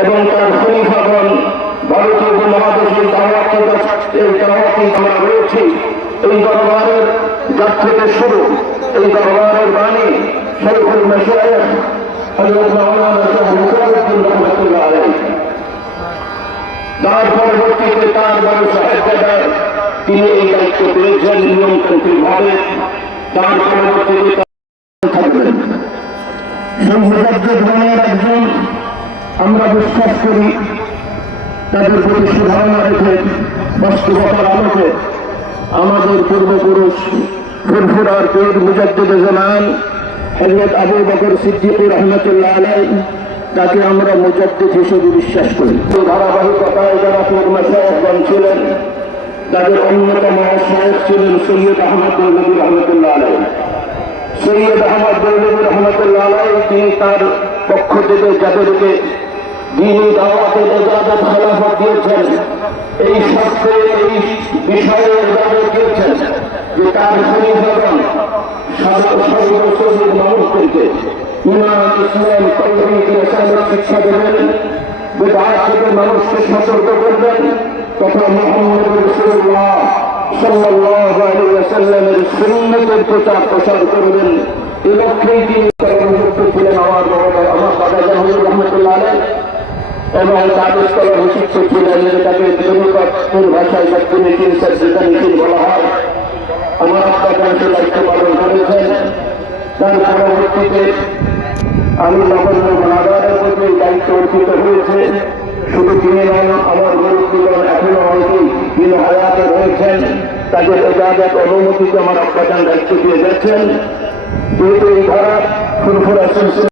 এবং তার খলিফাগণ ভারতীয় উপমহাদেশের দাওয়াতি আমরা রয়েছি। এই দরবারের যার থেকে শুরু, এই দরবারের বাণী শরীফুল মাশায়েখ হযরত মাওলানা শাহ মুসাররদ্দিন রাহমাতুল্লাহ আলাইহি। তার পরবর্তীতে তার বড় সাহেবজাদা তিনি এই দায়িত্ব পেয়েছেন নিয়মতান্ত্রিক ভাবে। তার পরবর্তীতে থাকবেন মুজাদ্দিদগণের একজন। আমরা বিশ্বাস করি তাদের প্রতি সুধারণা রেখে বাস্তবতার আলোকে আমাদের পূর্বপুরুষ ফুরফুরার পীর মুজাদ্দিদে জামান হযরত আবু বকর সিদ্দিক রাহমাতুল্লাহ আলাইহি তাকে আমরা মুজাদ্দিদ হিসেবে বিশ্বাস করি। ধারাবাহিকতায় যারা পীর মাশায়েখগণ ছিলেন তাদের অন্যতম শায়েখ ছিলেন সৈয়দ আহমদ দেওবন্দি রহমতুল্লাহ আলাইহি। সৈয়দ আহমদ দেওবন্দি রহমতুল্লাহ আলাইহি তিনি তার পক্ষ থেকে যাদেরকে দ্বীনি দাওয়াতের ইজাজত খেলাফত দিয়েছেন, এই শর্তে এই বিষয়ে ইজাজত দিয়েছেন যে তার খলিফাগণ সর্বস্তরের মানুষদেরকে ঈমান, ইসলাম, তাওহীদ, রিসালাত শিক্ষা দেবেন, বিদআত থেকে মানুষকে সতর্ক করবেন তথা মুহাম্মদ রাসূলুল্লাহ সাল্লাল্লাহু আলাইহি ওয়াসাল্লামের সুন্নতের প্রচার করবেন। এই লক্ষ্যেই তিনি কর্মযুক্ত ছিলেন আমার দাদা জাহুর রহমতুল্লাহ আলাইহি এবং তাদের স্থলের শিক্ষক ছিলেন, যেটাকে তরিকতের ভাষায় সত্যনিশীল সত্যনিশীল বলা হয়। আমার আব্বা দায়িত্ব পালন করেছেন। তার পরবর্তীতে আমি নগণ্য গুনাহগারের প্রতি দায়িত্ব অর্পিত হয়েছে। শুধু তিনি নন, আমার মুরব্বীগণ এখনো অনেকেই তিনি হায়াতে রয়েছেন, তাদের ইজাজত অনুমতিতে আমার আব্বা দায়িত্ব দিয়ে যাচ্ছেন। যেহেতু এই ধারা ফুরফুরা